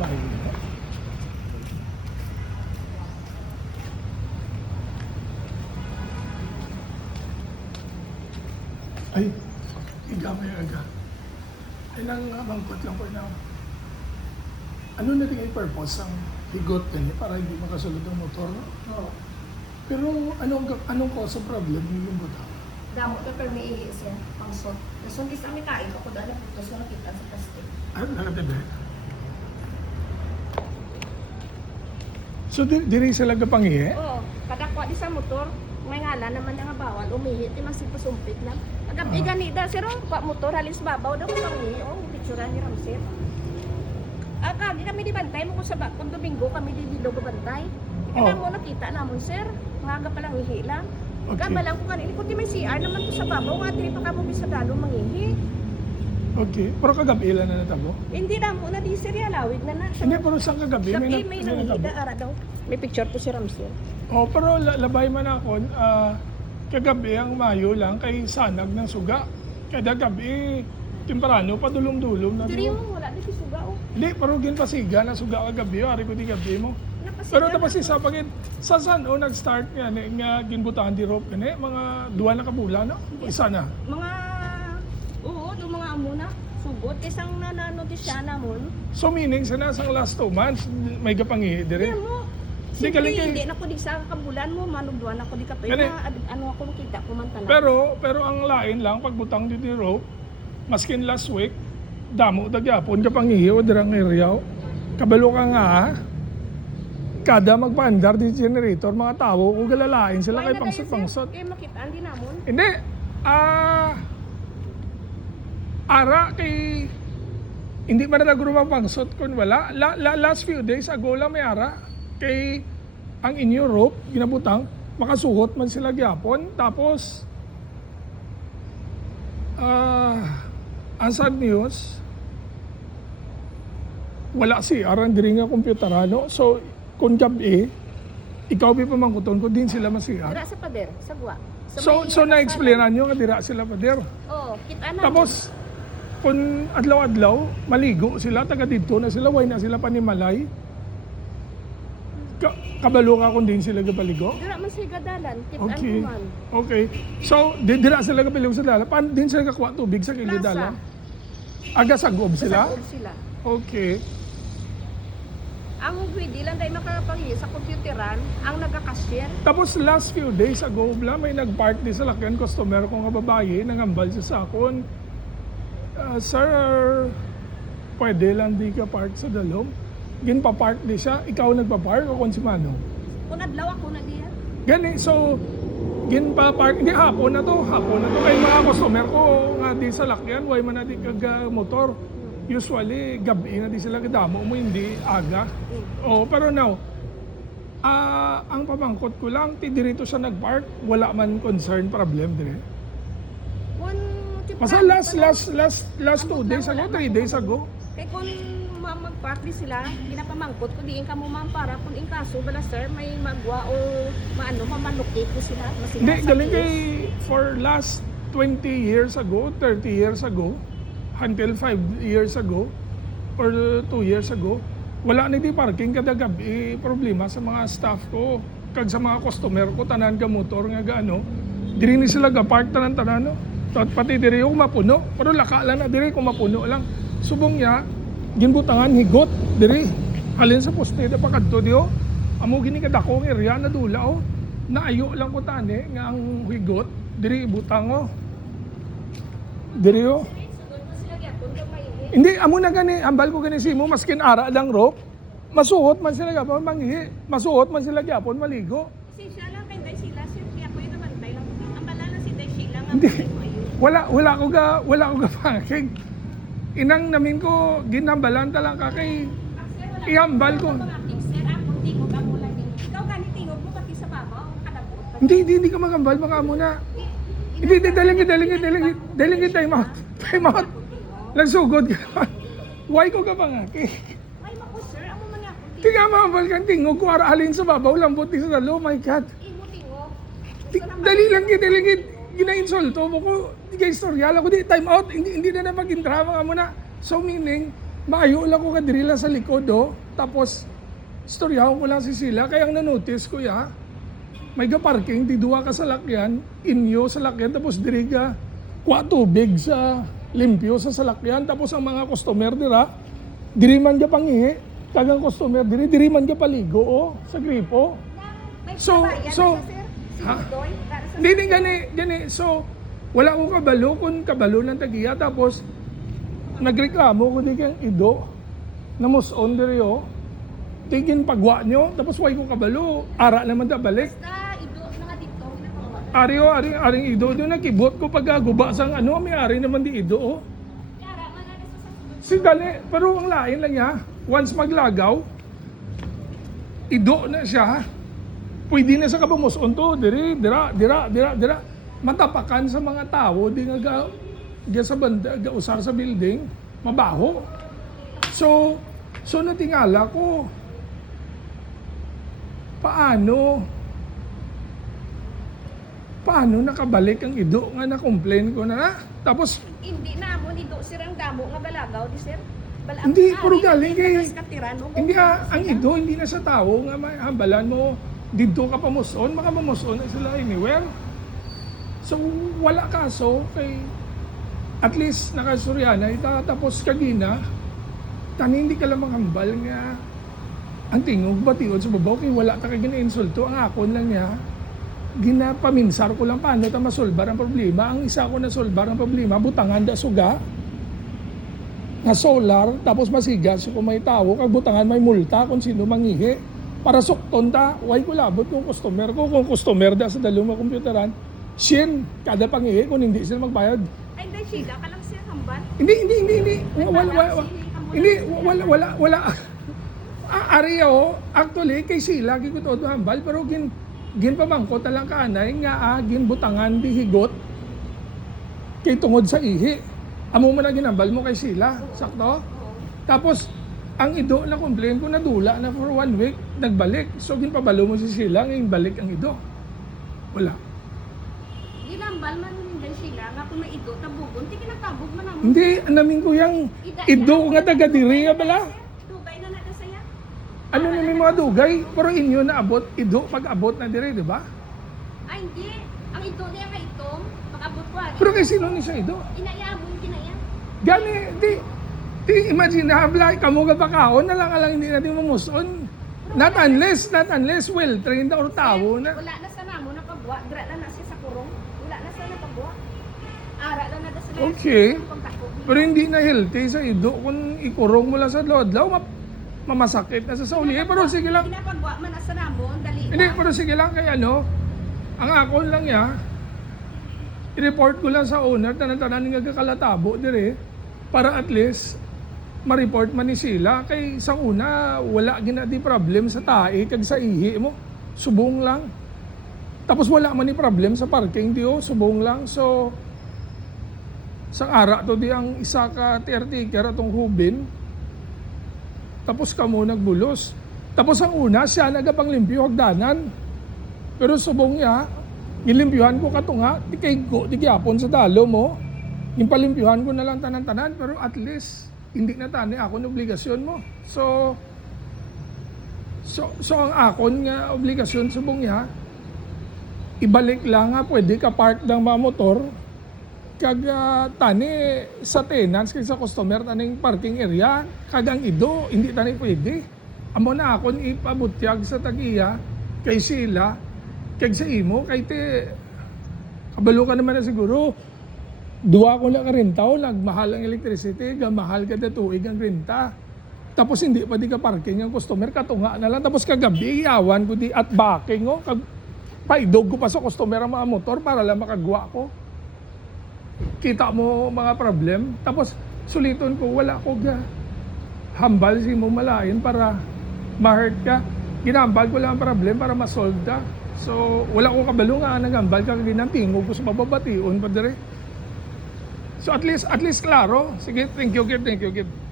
bahay nila. Ay, higa may aga. Ay nang bangkot lang po na. Ano na rin ay purpose ang higot ganyan para hindi makasulod ang motor? No? Oo. Pero anong cause of problem yung buta? Damo ka pero may ihis yan, pangsot. Nasundi sa amin kain ko dahil putos na nakita sa plastic. Ano nakatebe? So, diri sila kapangihe? Oo, kadakwa di sa motor, may ngala naman nga bawal, umihi, di magsipasumpit lang. Agabi ganida, sir, motor halis babaw daw kung umihi, picturean ni Ramsey. Kagi kami di bantay mo kung Domingo kami di bilog bantay. Kaya mo nakita namon, sir, maga pa lang ihi lang. Okay. Gaba lang ko kanili, kundi may CR naman to sa babaw, nga tiri pa kamo bisa dalo mangihi. Okay. Pero kagabi ilan na natabo? Hindi na mo na di sir, lawig na na. Hindi, pero saan kagabi? Gabi may natabo. nangihida, ara daw. May picture po si Ramsey. Oh, pero labay man ako, kagabi ang Mayo lang kay sanag ng suga. Kada gabi, temprano, padulong-dulong na. Diri mo wala di suga oh. Hindi, pero ginpasiga na suga kagabi, ari ko di gabi mo. Napasiga Pero tapos na. isa pagit sa San nag-start nga ginbutahan di rope kani mga duwa na kabula no. Isa na. Mga do mga amo na sugod isang nananotisya namon. So meaning sa nasang last 2 months may gapangi dire. Di mo. Di galing kay Hindi na ko di sa kabulan mo manugduan ako di kapay Gani. na ano ako makita ko man tanan. pero ang lain lang pagbutang di rope maskin last week damo dagyapon gapangi o dirang area. Kabalo ka nga kada magpaandar di generator mga tao o galalain sila kay pangsot-pangsot. Kay makitaan din namon. Hindi. Ara kay hindi man na nagrupa pangsot kun wala. Last few days ago lang may ara kay ang in Europe ginabutang makasuhot man sila gyapon tapos ang sad news wala si aran diri nga kompyuterano so kun gabi ikaw bi pamangkuton ko din sila masiya. Dira sa pader, sa guwa. So na-explainan nyo nga dira sila pader. Oh, kita na. Tapos kung adlaw-adlaw maligo sila taga dito na sila way na sila panimalay. Kabalo ka kung din sila gapaligo. Dira man sa dalan, kita Okay. man. Okay. So dira sila gapaligo sa dalan. Paano din sila kakuha tubig sa kilid Plaza. dalan? Aga sagob sila? Sa sila. Okay. Ang pwede lang dahil makapangi sa computeran, ang nagka-cashier. Tapos last few days ago bla may nag-park di sa lakyan customer ko nga babae nangambal siya sa akon. Sir, pwede lang di ka park sa dalom? Ginpa-park di siya, ikaw nagpa-park o kung si Manong? Kung adlaw ako na diyan. Gani, so ginpa-park, hindi hapon na to kay mga customer ko nga di sa lakyan, way man na di kag motor. Usually, gabi na di sila kadamo mo, hindi aga. Oh, pero now, ang pamangkot ko lang, ti dirito siya nag-park, wala man concern, problem dire. Masa last 2 days ago, 3 days ago. Kaya kung mag-park di sila, ginapamangkot ko diin ka mo ma'am para kung in kaso bala sir may magwa o mamanukit ko sila. Hindi, galing kay for last 20 years ago, 30 years ago, until 5 years ago, or 2 years ago, wala na di parking kada gabi problema sa mga staff ko. Kag sa mga customer ko, tanan ka motor nga gaano, diri ni sila ga-park tanan-tanan, no? Pati diri yung mapuno, pero laka lang na diri kung mapuno lang. Subong niya, ginbutangan higot diri. Halin sa poste da pakadto dio. Amo gini kadakong area na dula oh. Naayo lang ko tani nga ang higot diri ibutang oh. Diri oh. Hindi amo na gani ambal ko gani simo maskin ara lang ro. Masuot man sila gapon manghi. Masuot man sila gapon maligo. Si siya lang kay Day sila sir kaya ko yung nabantay lang. Ang balala si Day sila nga Hindi. ayun. Wala ko ga pangking. Inang namin ko ginambalan talang ka kay ihambal ko. Sir, ako tingog ako lang din. Ikaw gani tingog mo pati sa babaw kadabot. Hindi ka magambal mga amo na. Hindi daling time out. Time out. Nagsugod ka. Why ko ka pa nga? Ay mako sir, amo man ako. Tiga mahambal kang tingog ko ara halin sa babaw lambot di sa dalo. My God. Imo tingog. Dali lang gina-insulto mo ko. Di ka istorya. Ako di time out. Hindi na maging drama ka muna. So meaning, Maayo lang ko kadiri lang sa likod, oh. Tapos, istoryahan ko lang si sila. Kaya ang nanotice ko, ya, may parking, di duwa ka sa lakyan, inyo sa lakyan, tapos diri ka, kuha tubig sa limpyo sa salakyan. Tapos ang mga customer dira, diri man ka pangihi, kagang customer, diri man ka paligo, oh, sa gripo. May So- kabayan so- na, sir. Si Ha? Doy, para sa Hindi, gani. So, wala ko kabalo kung kabalo ng tagiya. Tapos, nagreklamo ko di kang ido na muson diri, oh. Tigin pagwa nyo, tapos why ko kabalo, ara naman da balik. Basta, ido na nga dito. Aring ido doon nakibot ko pagguba sang ano, may ari naman di ido, oh. Yara, man na sa Si Dali, pero ang lain lang niya, once maglagaw, ido na siya, pwede na sa kabamuson to, dira, matapakan sa mga tao, di nga sa banda, usar sa building, mabaho. So natingala ko, paano nakabalik ang ido nga na-complain ko na, tapos Hindi na mo ni do sir ang damo nga balagaw di sir. Hindi, puro galing kay- katiran mo. hindi ang ido, hindi na sa tao nga may hambalan mo, dito ka pamuson, makapamuson na sila anywhere. So, wala kaso kay at least nakasuryana, tapos kagina, tani hindi ka lang manghambal nga ang tingog batiod sa babaw kay wala ta kay gina-insulto, ang akon lang niya ginapaminsar ko lang paano ta masolbar ang problema. Ang isa ko na solbar ang problema, butangan da suga na solar, tapos masigas kung may tao, kag butangan may multa kung sino mangihi. Para sukton ta, why ko labot kung customer ko, kung customer da sa dalawang computeran, shin, kada pangihi kung hindi sila magbayad. Ay, dahil sila ka lang sir hamban. Hindi. Wala. Ariyo, actually, kay sila, gigutot hambal, pero ginpamangkot talang kaanay nga ginbutangan di higot kay tungod sa ihi. Amo mo na ginambal mo kay sila, sakto? Tapos, ang ido na complain ko nadula na for 1 week, nagbalik. So, ginpabalo mo si sila, ngayon balik ang ido. Wala. Ginambal man din sila nga kung may ido tabugon, ti kinatabog man ang Hindi, namin ko yung ido nga taga diri nga bala. Dugay na nada saya. Ano na may mga dugay, pero inyo na abot, ido pag abot na dire, di ba? Ay, hindi. Ang ido niya nga itong, makabot ko agad. Pero kay sino ni sa ido? Inayabong kinaya. Gani, di imagine na hablay, kamo ka pakaon na lang hindi natin mamuson. Not unless well-trained or tao na. Wala na sa namo na pagwa, dra na siya sa kurong. Wala na sa napagwa. Ara lang na sa Okay. pagtakbo. Pero hindi na healthy sa ido kung ikurong mo lang sa lodlaw, mamasakit na sa sauli. Pero sige lang, Pinapagwa man na sa namo, dali. hindi, pero sige lang kay ano, ang akon lang ya, i-report ko lang sa owner, tanan-tanan nga kakalatabo dire, para at least, ma-report man ni sila. Kay sa una, wala gina di problem sa tae, kag sa ihi mo, subong lang. Tapos wala man ni problem sa parking, di subong lang. So, sa ara to di ang isa ka caretaker atong hubin, tapos kamo nagbulos. Tapos ang una, siya nagapanglimpyo hagdanan. Pero subong niya, gilimpyuhan ko katunga, di kay go, di gyapon sa dalo mo. Impalimpyuhan ko na lang tanan-tanan, pero at least, hindi na tani ako ng obligasyon mo. So ang akon nga obligasyon subong niya, ibalik lang nga, pwede ka park ng mga motor, kag tani sa tenants, kag sa customer, taning parking area, kagang ido, hindi tani pwede. Amo na akon ipabutyag sa tagiya, kay sila, kag sa imo, kay te, kabalo ka naman na siguro, duwa ko na ka rentaw, nagmahal ang electricity, gamahal ka na tuig ang renta. Tapos hindi pa di ka parking ang customer, katunga na lang. Tapos kagabi, iyawan ko di at backing, oh, paidog ko pa sa customer ang mga motor para lang makagawa ko. Kita mo mga problem. Tapos suliton ko, wala ko hambal si mo malayan para ma-hurt ka. Ginambal ko lang ang problem para ma-solve ka. So wala ko kabalo nga nagambal ka ginantingog ko sa bababation pa dire. So at least klaro. Sige, thank you, Kid.